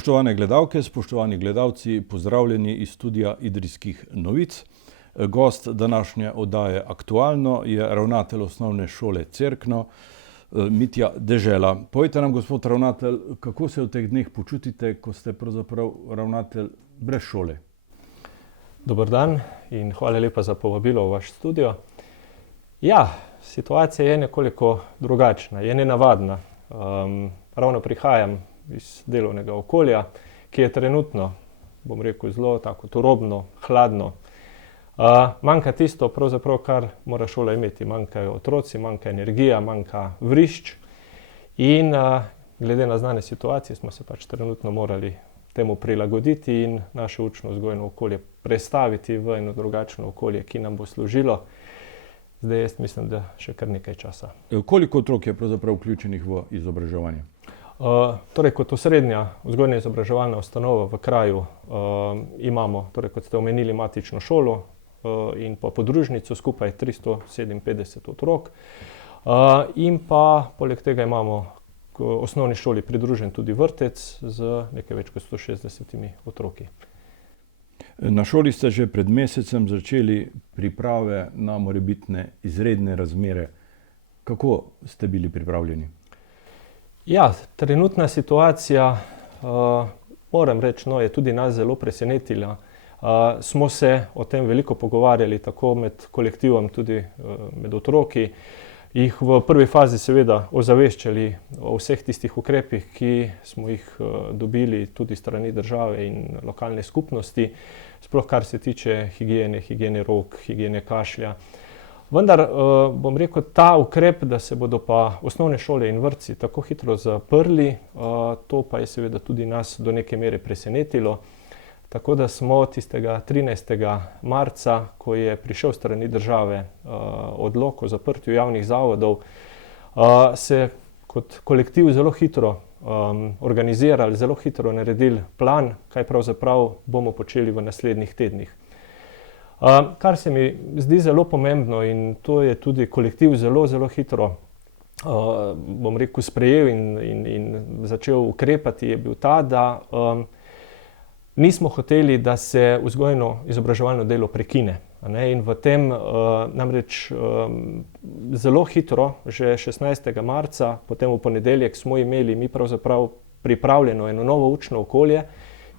Spoštovane gledalke, spoštovani gledalci, pozdravljeni iz studia Idrijskih novic. Gost današnje oddaje Aktualno je ravnatelj osnovne šole Cerkno, Mitja Dežela. Povejte nam, gospod ravnatelj, kako se v teh dneh počutite, ko ste pravzaprav ravnatelj brez šole? Dober dan in hvala lepa za povabilo v vaš studio. Ja, situacija je nekoliko drugačna, je nenavadna. Ravno prihajam iz delovnega okolja, ki je trenutno, bom rekel, zelo tako turobno, hladno. Manjka tisto, pravzaprav, kar mora šola imeti. Manjkajo otroci, manjka energija, manjka vrišč. In glede na znane situacije smo se pač trenutno morali temu prilagoditi in naše učno-vzgojno okolje prestaviti v eno drugačno okolje, ki nam bo služilo. Zdaj jaz mislim, da še kar nekaj časa. Koliko otrok je pravzaprav vključenih v izobraževanje? Torej, kot osrednja vzgojno-izobraževalna ustanova v kraju imamo, torej, kot ste omenili, matično šolo in pa podružnico, skupaj 357 otrok. In pa poleg tega imamo k osnovni šoli pridružen tudi vrtec z nekaj več kot 160 otroki. Na šoli ste že pred mesecem začeli priprave na morebitne izredne razmere. Kako ste bili pripravljeni? Ja, trenutna situacija, moram reči, je tudi nas zelo presenetila. Smo se o tem veliko pogovarjali, tako med kolektivom, tudi med otroki. Jih v prvi fazi seveda ozaveščali o vseh tistih ukrepih, ki smo jih dobili tudi strani države in lokalne skupnosti, sploh kar se tiče higiene rok, higiene kašlja. Vendar bom rekel, ta ukrep, da se bodo pa osnovne šole in vrtci tako hitro zaprli, to pa je seveda tudi nas do neke mere presenetilo. Tako da smo tistega 13. marca, ko je prišel strani države odlok o zaprtju javnih zavodov, se kot kolektiv zelo hitro organizirali, zelo hitro naredili plan, kaj pravzaprav bomo počeli v naslednjih tednih. Kar se mi zdi zelo pomembno in to je tudi kolektiv zelo hitro, bom rekel, sprejel in začel ukrepati, je bil ta, da nismo hoteli, da se vzgojno-izobraževalno delo prekine. In v tem namreč zelo hitro, že 16. marca, potem v ponedeljek, smo imeli mi pravzaprav pripravljeno eno novo učno okolje,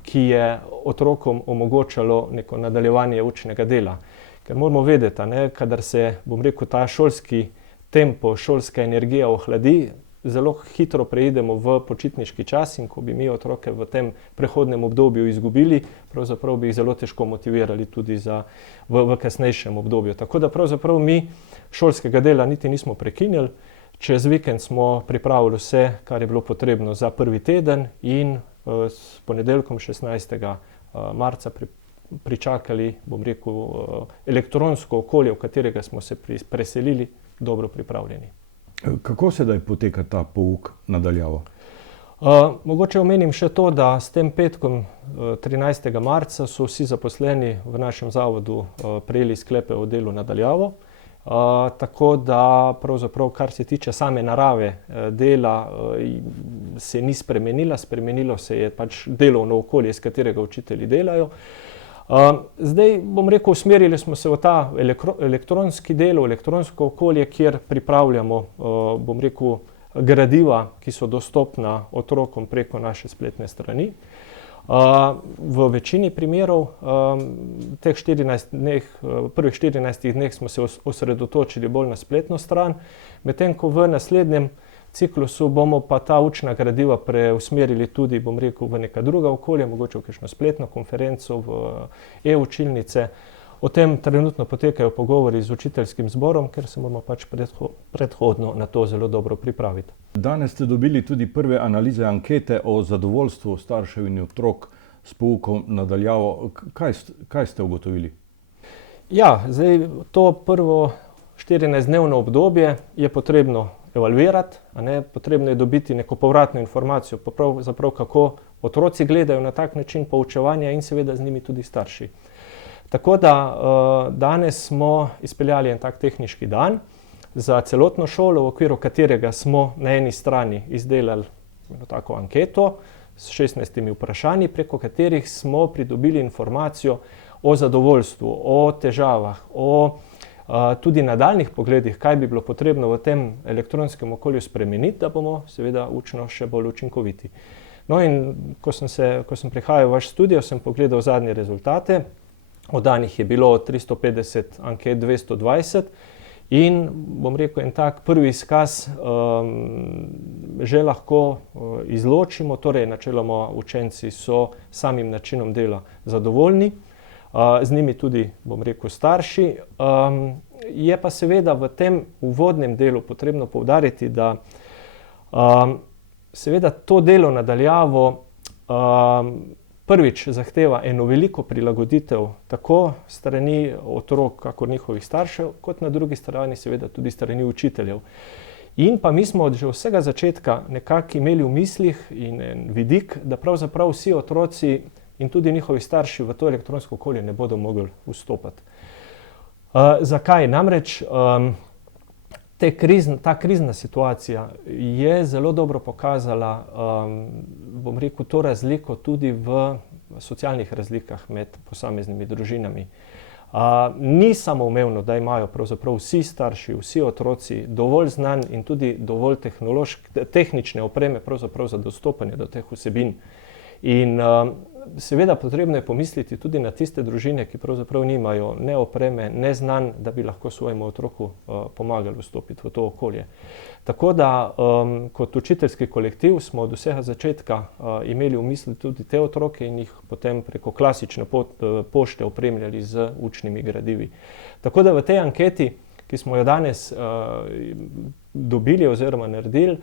ki je otrokom omogočalo neko nadaljevanje učnega dela. Ker moramo vedeti, kadar se, bom rekel, ta šolski tempo, šolska energija ohladi, zelo hitro preidemo v počitniški čas in ko bi mi otroke v tem prehodnem obdobju izgubili, pravzaprav bi jih zelo težko motivirali tudi v kasnejšem obdobju. Tako da pravzaprav mi šolskega dela niti nismo prekinili. Čez vikend smo pripravili vse, kar je bilo potrebno za prvi teden in s ponedeljkom 16. marca pričakali, bom rekel, elektronsko okolje, v katerega smo se preselili, dobro pripravljeni. Kako sedaj poteka ta pouk na daljavo? Mogoče omenim še to, da s tem petkom 13. marca so vsi zaposleni v našem zavodu prejeli sklepe o delu na daljavo. Tako da pravzaprav, kar se tiče same narave dela, se ni spremenila, spremenilo se je pač delovno okolje, iz katerega učitelji delajo. Zdaj, bom rekel, usmerili smo se v ta elektronski del, v elektronsko okolje, kjer pripravljamo, bom rekel, gradiva, ki so dostopna otrokom preko naše spletne strani. V večini primerov teh 14 dneh, prvih 14 dneh smo se osredotočili bolj na spletno stran, medtem ko v naslednjem ciklusu bomo pa ta učna gradiva preusmerili tudi, bom rekel, v neka druga okolja, mogoče v kakšno spletno konferenco, v e-učilnice. O tem trenutno potekajo pogovori z učiteljskim zborom, ker se moramo pač predhodno na to zelo dobro pripraviti. Danes ste dobili tudi prve analize ankete o zadovoljstvu staršev in otrok s poukom na daljavo. Kaj ste ugotovili? Ja, zdaj to prvo 14-dnevno obdobje je potrebno evalvirati, potrebno je dobiti neko povratno informacijo, pravzaprav kako otroci gledajo na tak način poučevanja in seveda z njimi tudi starši. Tako da danes smo izpeljali en tak tehniški dan za celotno šolo, v okviru katerega smo na eni strani izdelali tako anketo s 16 vprašanji, preko katerih smo pridobili informacijo o zadovoljstvu, o težavah, o tudi nadaljnih pogledih, kaj bi bilo potrebno v tem elektronskem okolju spremeniti, da bomo seveda učno še bolj učinkoviti. No in ko sem prihajal v vaš studio, sem pogledal zadnje rezultate. Oddanih je bilo 350 anket, 220 in bom rekel, en tak prvi izkaz že lahko izločimo, torej načeloma učenci so samim načinom dela zadovoljni, z njimi tudi, bom rekel, starši. Je pa seveda v tem uvodnem delu potrebno poudariti, da seveda to delo na daljavo prvič zahteva eno veliko prilagoditev tako strani otrok, kakor njihovih staršev, kot na drugi strani seveda tudi strani učiteljev. In pa mi smo že od vsega začetka nekako imeli v mislih in en vidik, da pravzaprav vsi otroci in tudi njihovi starši v to elektronsko okolje ne bodo mogli vstopati. Zakaj? Namreč ta krizna situacija je zelo dobro pokazala, bom rekel, to razliko tudi v socialnih razlikah med posameznimi družinami. Ni samoumevno, da imajo pravzaprav vsi starši, vsi otroci dovolj znanj in tudi dovolj tehnične opreme pravzaprav za dostopanje do teh vsebin. In seveda potrebno je pomisliti tudi na tiste družine, ki pravzaprav nimajo ne opreme, ne znanj, da bi lahko svojemu otroku pomagali vstopiti v to okolje. Tako da kot učiteljski kolektiv smo od vsega začetka imeli v misli tudi te otroke in jih potem preko klasične pošte opremljali z učnimi gradivi. Tako da v tej anketi, ki smo jo danes dobili oziroma naredili,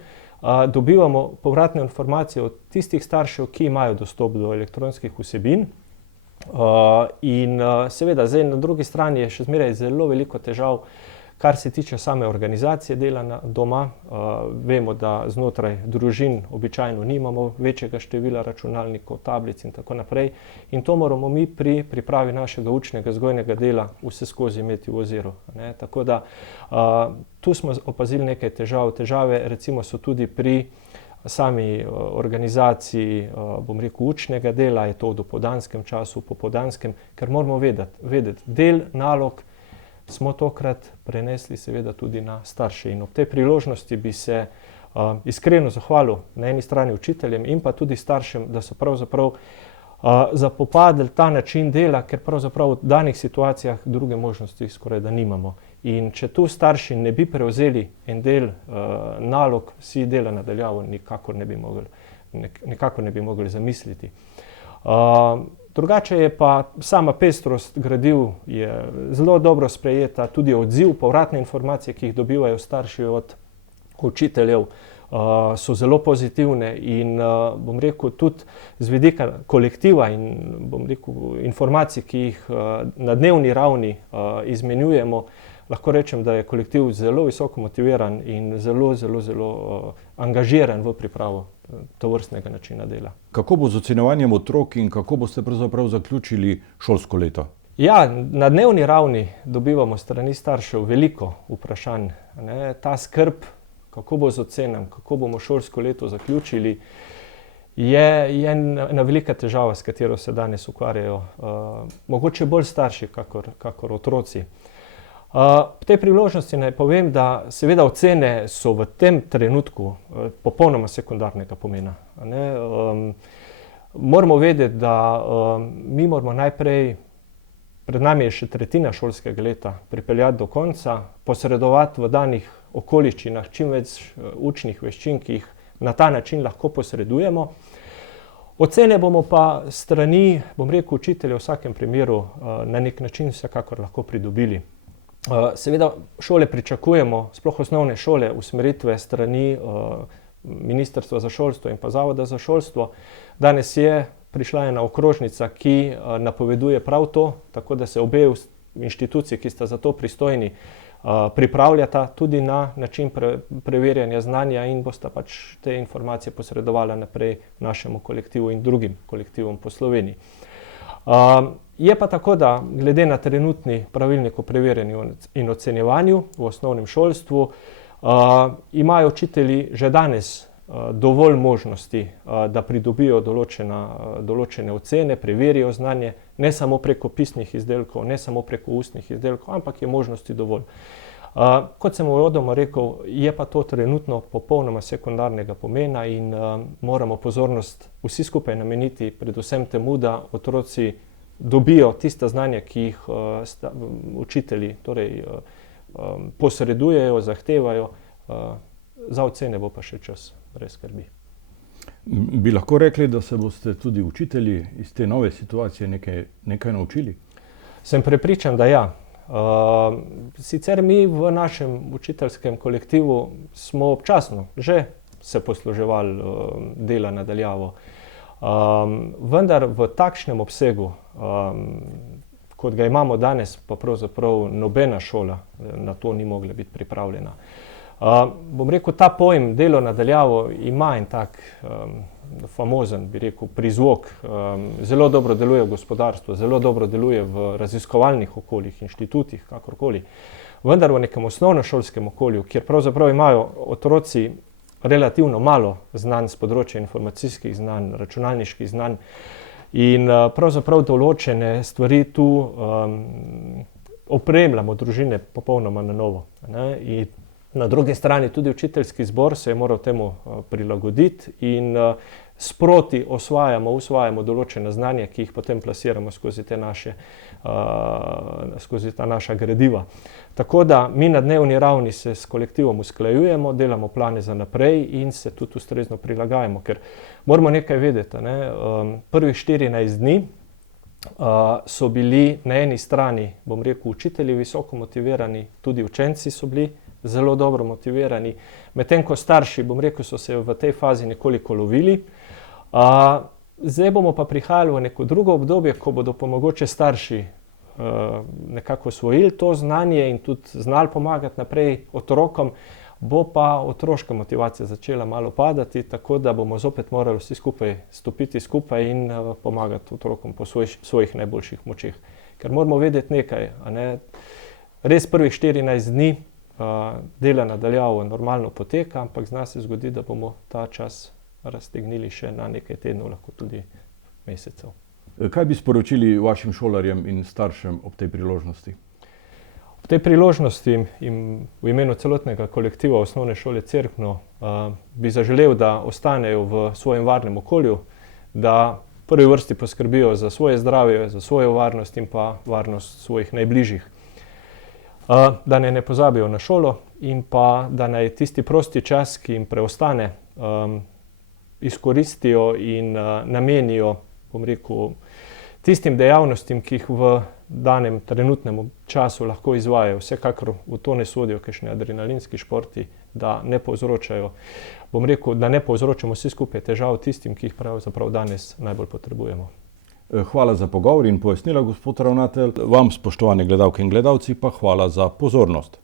dobivamo povratne informacije od tistih staršev, ki imajo dostop do elektronskih vsebin. In seveda zdaj na drugi strani je še zmeraj zelo veliko težav, kar se tiče same organizacije dela doma. Vemo, da znotraj družin običajno nimamo večjega števila računalnikov, tablic in tako naprej. In to moramo mi pri pripravi našega učnega vzgojnega dela vseskozi imeti v oziru. Tako da tu smo opazili nekaj težav. Težave recimo so tudi pri sami organizaciji, bom rekel, učnega dela, je to v dopoldanskem času, popoldanskem, ker moramo vedeti, del nalog smo tokrat prenesli seveda tudi na starše. In ob tej priložnosti bi se iskreno zahvalil na eni strani učiteljem in pa tudi staršem, da so pravzaprav zapopadli ta način dela, ker pravzaprav v danih situacijah druge možnosti skoraj da nimamo. In če tu starši ne bi prevzeli en del nalog, si dela na daljavo nikakor ne bi mogli zamisliti. Drugače je pa sama pestrost gradiv je zelo dobro sprejeta, tudi odziv, povratne informacije, ki jih dobivajo starši od učiteljev, so zelo pozitivne in bom rekel tudi z vidika kolektiva in bom rekel informacij, ki jih na dnevni ravni izmenjujemo, lahko rečem, da je kolektiv zelo visoko motiviran in zelo angažiran v pripravo tovrstnega načina dela. Kako bo z ocenjevanjem otrok in kako boste pravzaprav zaključili šolsko leto? Ja, na dnevni ravni dobivamo strani staršev veliko vprašanj. Ta skrb, kako bo z ocenami, kako bomo šolsko leto zaključili, je ena velika težava, s katero se danes ukvarjajo mogoče bolj starši, kakor otroci. Po tej priložnosti naj povem, da seveda ocene so v tem trenutku popolnoma sekundarnega pomena. Moramo vedeti, da mi moramo najprej, pred nami je še tretjina šolskega leta, pripeljati do konca, posredovati v danih okoliščinah čim več učnih veščin, ki jih na ta način lahko posredujemo. Ocene bomo pa strani, bom rekel, učitelja v vsakem primeru na nek način vsekakor lahko pridobili. Seveda šole pričakujemo, sploh osnovne šole, usmeritve strani Ministrstva za šolstvo in pa Zavoda za šolstvo. Danes je prišla ena okrožnica, ki napoveduje prav to, tako da se obe inštituciji, ki sta za to pristojni, pripravljata tudi na način preverjanja znanja in bosta pač te informacije posredovala naprej našemu kolektivu in drugim kolektivom po Sloveniji. Je pa tako, da glede na trenutni pravilnik o preverjanju in ocenjevanju v osnovnem šolstvu imajo učitelji že danes dovolj možnosti, da pridobijo določene ocene, preverijo znanje, ne samo preko pisnih izdelkov, ne samo preko ustnih izdelkov, ampak je možnosti dovolj. Kot sem uvodoma rekel, je pa to trenutno popolnoma sekundarnega pomena in moramo pozornost vsi skupaj nameniti predvsem temu, da otroci dobijo tista znanja, ki jih učitelji torej, posredujejo, zahtevajo, za ocene bo pa še čas, brez skrbi. Bi lahko rekli, da se boste tudi učitelji iz te nove situacije nekaj naučili? Sem prepričan, da ja. Sicer mi v našem učiteljskem kolektivu smo občasno že se posluževali dela na daljavo. Vendar v takšnem obsegu, kot ga imamo danes, pa pravzaprav nobena šola na to ni mogla biti pripravljena. Bom rekel, ta pojem delo na daljavo ima en tak famozen, bi rekel, prizvok. Zelo dobro deluje v gospodarstvu, zelo dobro deluje v raziskovalnih okoljih, inštitutih, kakorkoli. Vendar v nekem osnovnošolskem okolju, kjer pravzaprav imajo otroci relativno malo znanj z področja informacijskih znanj, računalniških znanj in pravzaprav določene stvari tu opremljamo družine popolnoma na novo. In na drugi strani tudi učiteljski zbor se je moral temu prilagoditi in sproti usvajamo določene znanja, ki jih potem plasiramo skozi ta naša gradiva. Tako da mi na dnevni ravni se s kolektivom usklajujemo, delamo plane za naprej in se tudi ustrezno prilagajamo, ker moramo nekaj vedeti. Prvih 14 dni so bili na eni strani, bom rekel, učitelji visoko motivirani, tudi učenci so bili zelo dobro motivirani, medtem ko starši, bom rekel, so se v tej fazi nekoliko lovili. Zdaj bomo pa prihajali v neko drugo obdobje, ko bodo pa mogoče starši nekako osvojili to znanje in tudi znali pomagati naprej otrokom, bo pa otroška motivacija začela malo padati, tako da bomo zopet morali vsi skupaj stopiti skupaj in pomagati otrokom po svojih najboljših močeh. Ker moramo vedeti nekaj, res prvih 14 dni dela na daljavo normalno poteka, ampak zna se zgodi, da bomo ta čas raztegnili še na nekaj tednov, lahko tudi mesecev. Kaj bi sporočili vašim šolarjem in staršem ob tej priložnosti? Ob tej priložnosti in v imenu celotnega kolektiva Osnovne šole Cerkno bi zaželel, da ostanejo v svojem varnem okolju, da v prvi vrsti poskrbijo za svoje zdravje, za svojo varnost in pa varnost svojih najbližjih. Da ne pozabijo na šolo in pa da naj tisti prosti čas, ki jim preostane, izkoristijo in namenijo, bom rekel, tistim dejavnostim, ki jih v danem trenutnem času lahko izvajajo. Vsekakor v to ne sodijo kakšni adrenalinski športi, da ne povzročajo, bom rekel, da ne povzročamo vsi skupaj težav tistim, ki jih pravzaprav danes najbolj potrebujemo. Hvala za pogovor in pojasnila, gospod ravnatelj. Vam, spoštovane gledalke in gledalci, pa hvala za pozornost.